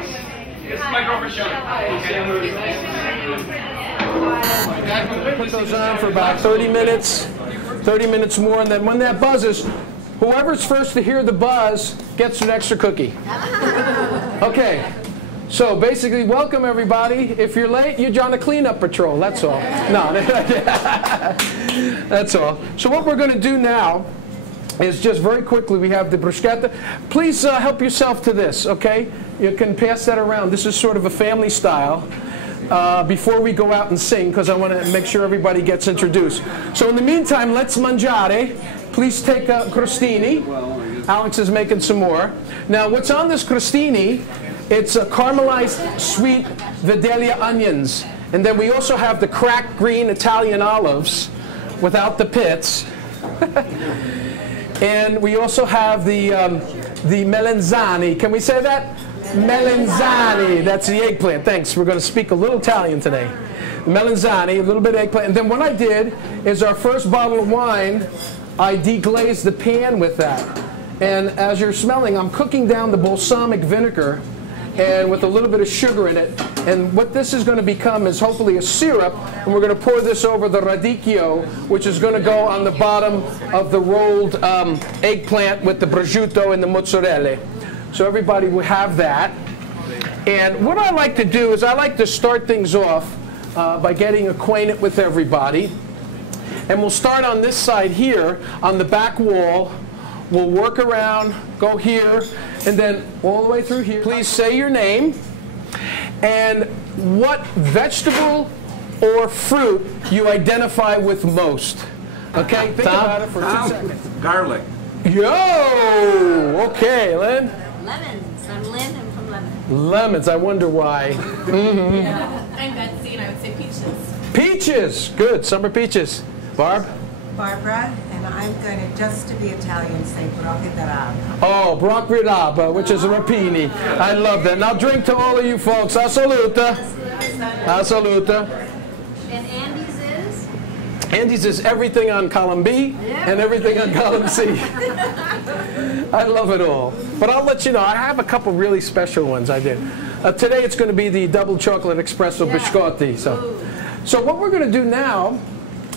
This is my girlfriend, Shelley. Put those on for about 30 minutes more, and then when that buzzes, whoever's first to hear the buzz gets an extra cookie. Okay, so basically, welcome everybody. If you're late, you're on the cleanup patrol, that's all. No, that's all. So what we're going to do now is just very quickly, we have the bruschetta. Please help yourself to this, okay? You can pass that around. This is sort of a family style. Before we go out and sing, because I want to make sure everybody gets introduced. So in the meantime, let's mangiare. Please take crostini. Alex is making some more. Now, what's on this crostini, it's caramelized sweet Vidalia onions. And then we also have the cracked green Italian olives without the pits. And we also have the melanzane. Can we say that? Melanzane, that's the eggplant. Thanks. We're going to speak a little Italian today. Melanzane, a little bit of eggplant. And then what I did is our first bottle of wine, I deglazed the pan with that. And as you're smelling, I'm cooking down the balsamic vinegar and with a little bit of sugar in it. And what this is going to become is hopefully a syrup. And we're going to pour this over the radicchio, which is going to go on the bottom of the rolled eggplant with the prosciutto and the mozzarella. So everybody will have that. And what I like to do is I like to start things off by getting acquainted with everybody. And we'll start on this side here, on the back wall. We'll work around, go here, and then all the way through here. Please say your name and what vegetable or fruit you identify with most. Okay, think about it for 2 seconds. Garlic. Yo! Okay, Lynn? Lemons. I'm Lynn. I'm from Lemons. Lemons. I wonder why. Mm-hmm. Yeah. I'm Betsy, and I would say peaches. Peaches. Good. Summer peaches. Barb? Barbara, and I'm going to, just to be Italian, say broccoli d'arabo. Oh, broccoli d'arabo, which is a rapini. I love that. Now drink to all of you folks. A saluta. A saluta. And Andy's is? Andy's is everything on column B and everything on column C. I love it all. But I'll let you know, I have a couple really special ones I did. Today it's going to be the double chocolate espresso biscotti. So what we're going to do now,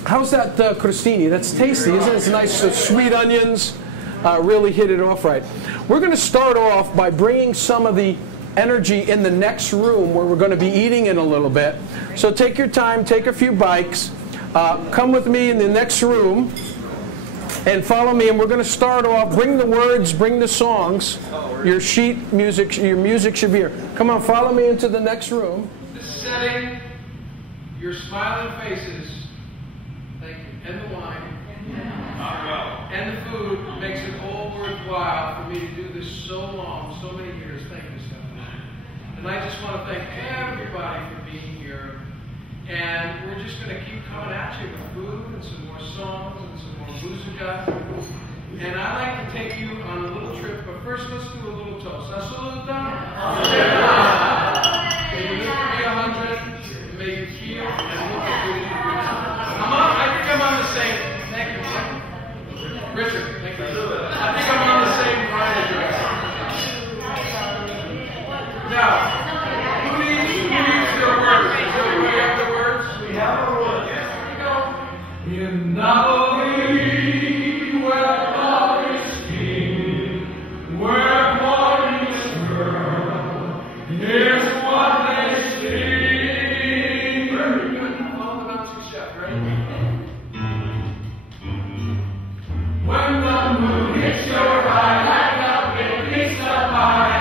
how's that crostini? That's tasty, isn't it? It's nice sweet onions. Really hit it off right. We're going to start off by bringing some of the energy in the next room where we're going to be eating in a little bit. So take your time, take a few bites. Come with me in the next room and follow me, and we're going to start off. Bring the words, bring the songs. Your music should be here. Come on, follow me into the next room. The setting, your smiling faces, thank you, and the wine, and the food makes it all worthwhile for me to do this so long, so many years. Thank you, Stephanie. And I just want to thank everybody for being here. And we're just going to keep coming at you with food and some more songs and some more musica. And I'd like to take you on a little trip, but first let's do a little toast. A saluta. May you live to be 100. May you feel and look as good as you do now. I think I'm on the same. Thank you, Richard. Thank you. I think I'm on the same line address. Now, who needs their words? Does everybody have their words? We have our words. Here we go. In Napoli, where God is king, where morning is girl, here's what they sing. Very good. Follow the bouncing chef, right? When the moon hits your eye like a big piece of pie,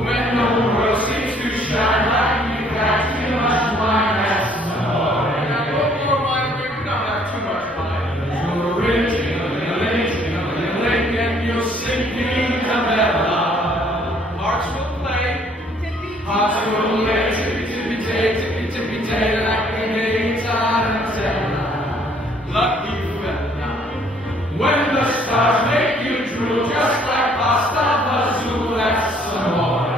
when the world seems to shine like you've had too much wine, that's all. Now, you want more wine, we don't have too much wine. You're rich, and you're sinking to Bella. Hearts will play, tippy-tippy-tay, like a guitar and tenor. Lucky fella. When the stars make you drool, just like pasta bazoo, that's amore.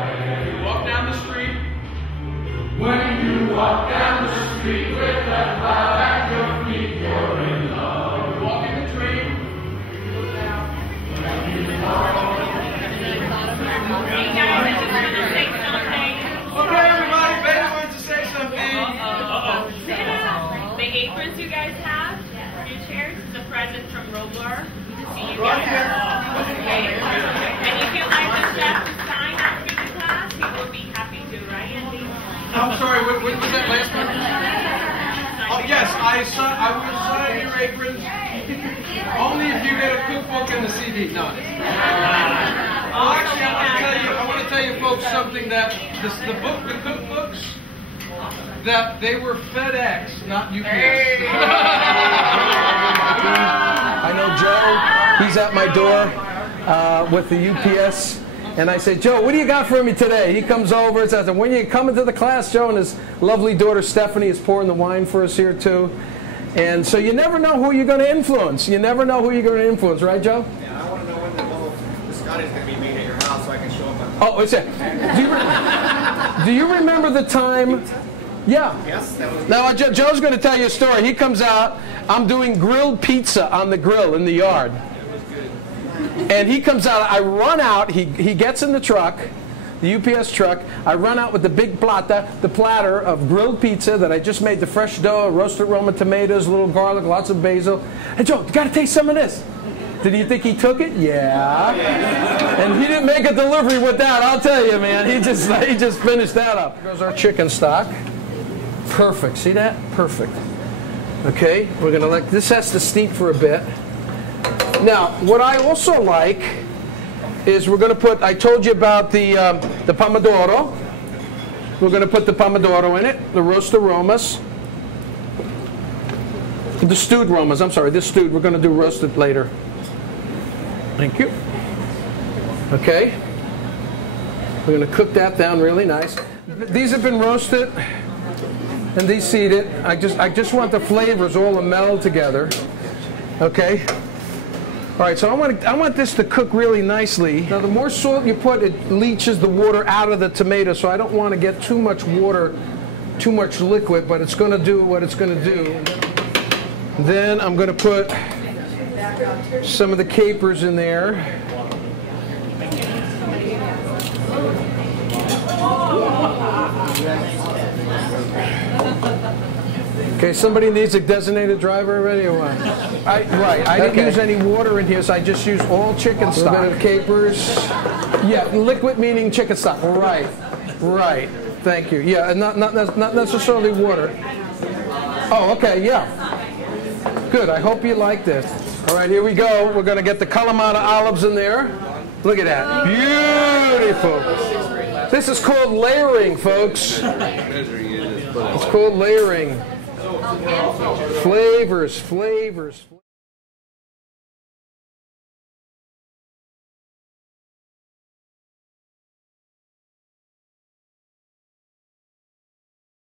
When you walk down the street with that cloud at your feet, you're in love. You walk in the dream, you look down. When you walk Okay, everybody, Betty wants to say something. The aprons you guys have for your chairs is a present from Roblar to see you guys. And if you'd like the chef to sign after the class, he will be happy to, right, Andy? I'm sorry, what was that last one? Oh, yes, I will sign your aprons. Only if you get a cookbook and the CD. No. Actually, I want to tell you folks something that the cookbooks, that they were FedEx, not UPS. I know Joe, he's at my door with the UPS. And I said, Joe, what do you got for me today? He comes over and says, when you come into the class, Joe, and his lovely daughter Stephanie is pouring the wine for us here too. And so you never know who you're going to influence. You never know who you're going to influence, right, Joe? Yeah, I want to know when the little biscotti's going to be made at your house so I can show up on Oh, it's it. Do you remember the time? Yeah. Yes, that was Now, Joe's going to tell you a story. He comes out. I'm doing grilled pizza on the grill in the yard. And he comes out. I run out. He gets in the truck, the UPS truck. I run out with the big the platter of grilled pizza that I just made, the fresh dough, roasted Roma tomatoes, a little garlic, lots of basil. Hey, Joe, you got to taste some of this. Did you think he took it? Yeah. And he didn't make a delivery with that, I'll tell you, man. He just finished that up. Here goes our chicken stock. Perfect. See that? Perfect. Okay, we're going to let this has to steep for a bit. Now, what I also like is we're going to put, I told you about the pomodoro. We're going to put the pomodoro in it, the roast aromas. The stewed aromas, I'm sorry, this stewed, we're going to do roasted later. Thank you. Okay. We're going to cook that down really nice. These have been roasted and de-seeded. I just want the flavors all to meld together. Okay. All right, so I want this to cook really nicely. Now, the more salt you put, it leaches the water out of the tomato, so I don't want to get too much water, too much liquid, but it's going to do what it's going to do. Then I'm going to put some of the capers in there. Okay, somebody needs a designated driver already or what? Right, I didn't use any water in here, so I just used all chicken stock. A bit of capers. Yeah, liquid meaning chicken stock. Right, right. Thank you. Yeah, and not necessarily water. Oh, okay, yeah. Good, I hope you like this. All right, here we go. We're going to get the Kalamata olives in there. Look at that. Beautiful. This is called layering, folks. It's called layering. Flavors.